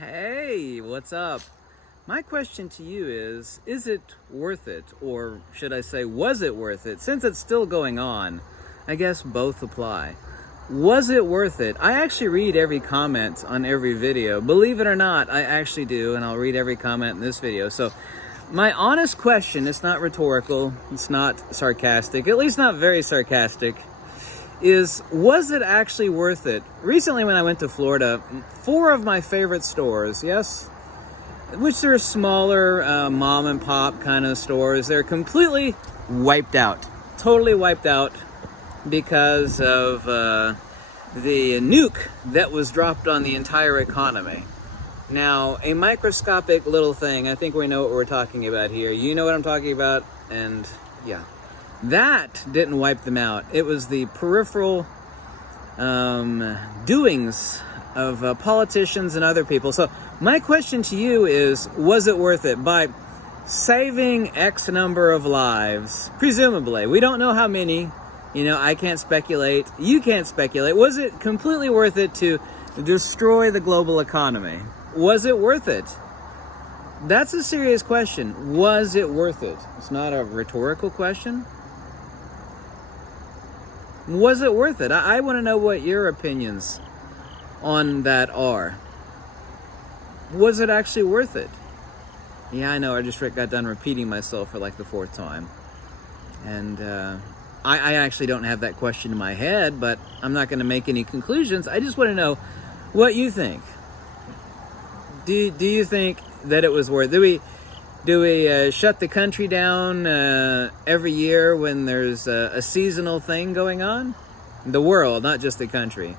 Hey, what's up? My question to you is it worth it? Or should I say, was it worth it? Since it's still going on, I guess both apply. Was it worth it? I actually read every comment on every video. Believe it or not, I actually do, and I'll read every comment in this video. So, my honest question, it's not rhetorical, it's not sarcastic, at least not very sarcastic, was it actually worth it? Recently when I went to Florida, 4 of my favorite stores, yes, which are smaller mom and pop kind of stores, they're completely wiped out. Totally wiped out because of the nuke that was dropped on the entire economy. Now, a microscopic little thing, I think we know what we're talking about here. You know what I'm talking about, and yeah. That didn't wipe them out. It was the peripheral doings of politicians and other people. So my question to you is, was it worth it? By saving X number of lives, presumably, we don't know how many, I can't speculate, you can't speculate. Was it completely worth it to destroy the global economy? Was it worth it? That's a serious question. Was it worth it? It's not a rhetorical question. Was it worth it? I want to know what your opinions on that are. Was it actually worth it? Yeah, I know, I just got done repeating myself for like the 4th time. And I actually don't have that question in my head, but I'm not going to make any conclusions. I just want to know what you think. Do you think that it was worth it? Do we shut the country down every year when there's a seasonal thing going on? The world, not just the country.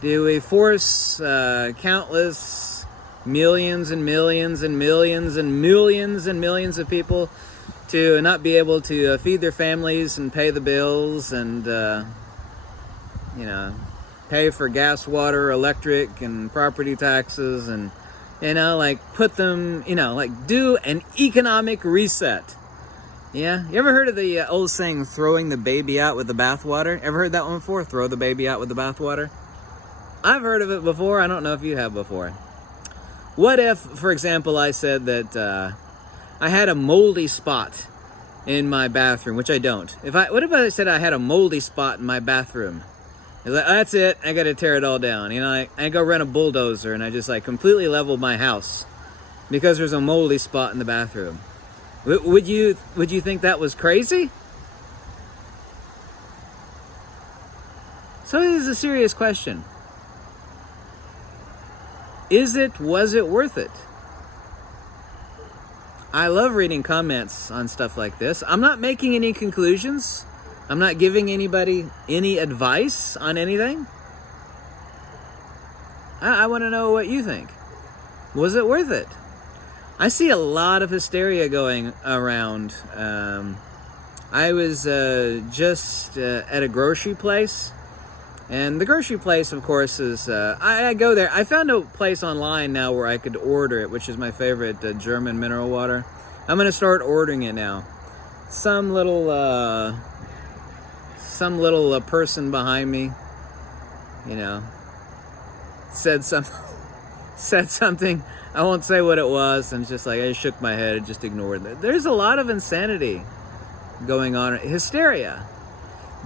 Do we force countless millions and millions and millions and millions and millions of people to not be able to feed their families and pay the bills and, pay for gas, water, electric, and property taxes and put them, do an economic reset. Yeah? You ever heard of the old saying, throwing the baby out with the bathwater? Ever heard that one before? Throw the baby out with the bathwater? I've heard of it before. I don't know if you have before. What if, for example, I said that I had a moldy spot in my bathroom, which I don't. What if I said I had a moldy spot in my bathroom? That's it, I gotta tear it all down. I go rent a bulldozer and I just completely level my house because there's a moldy spot in the bathroom. Would you think that was crazy? So this is a serious question. Was it worth it? I love reading comments on stuff like this. I'm not making any conclusions. I'm not giving anybody any advice on anything. I want to know what you think. Was it worth it? I see a lot of hysteria going around. I was just at a grocery place. And the grocery place, of course, is... I go there. I found a place online now where I could order it, which is my favorite German mineral water. I'm going to start ordering it now. Some little person behind me, said something. I won't say what it was. And it's just I shook my head and just ignored it. There's a lot of insanity going on. Hysteria.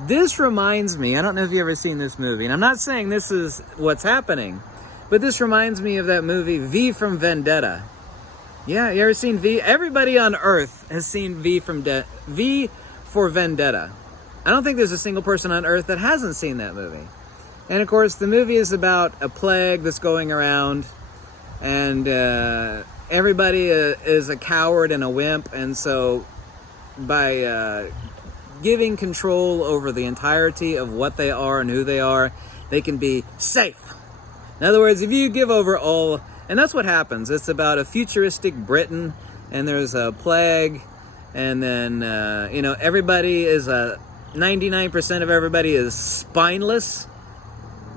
This reminds me, I don't know if you've ever seen this movie, and I'm not saying this is what's happening, but this reminds me of that movie V from Vendetta. Yeah, you ever seen V? Everybody on Earth has seen V for Vendetta. I don't think there's a single person on Earth that hasn't seen that movie. And of course, the movie is about a plague that's going around, and everybody is a coward and a wimp, and so by giving control over the entirety of what they are and who they are, they can be safe. In other words, if you give over all, and that's what happens. It's about a futuristic Britain, and there's a plague, and then, everybody is 99% of everybody is spineless.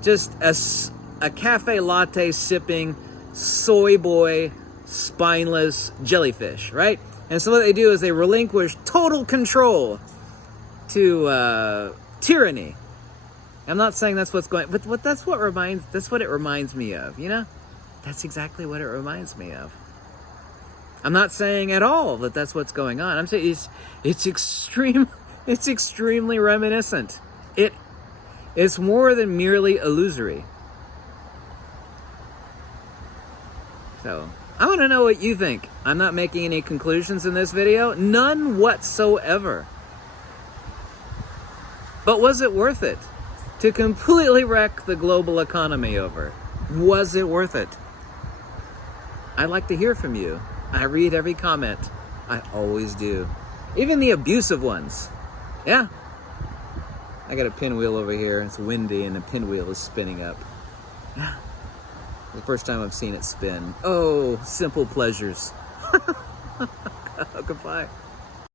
Just a cafe latte sipping soy boy spineless jellyfish, right? And so what they do is they relinquish total control to tyranny. I'm not saying that's what's going, but that's what it reminds me of, That's exactly what it reminds me of. I'm not saying at all that that's what's going on. I'm saying it's extreme. It's extremely reminiscent. It's more than merely illusory. So I want to know what you think. I'm not making any conclusions in this video. None whatsoever. But was it worth it to completely wreck the global economy over? Was it worth it? I'd like to hear from you. I read every comment. I always do. Even the abusive ones. Yeah. I got a pinwheel over here. It's windy and the pinwheel is spinning up. Yeah. The first time I've seen it spin. Oh, simple pleasures. Goodbye.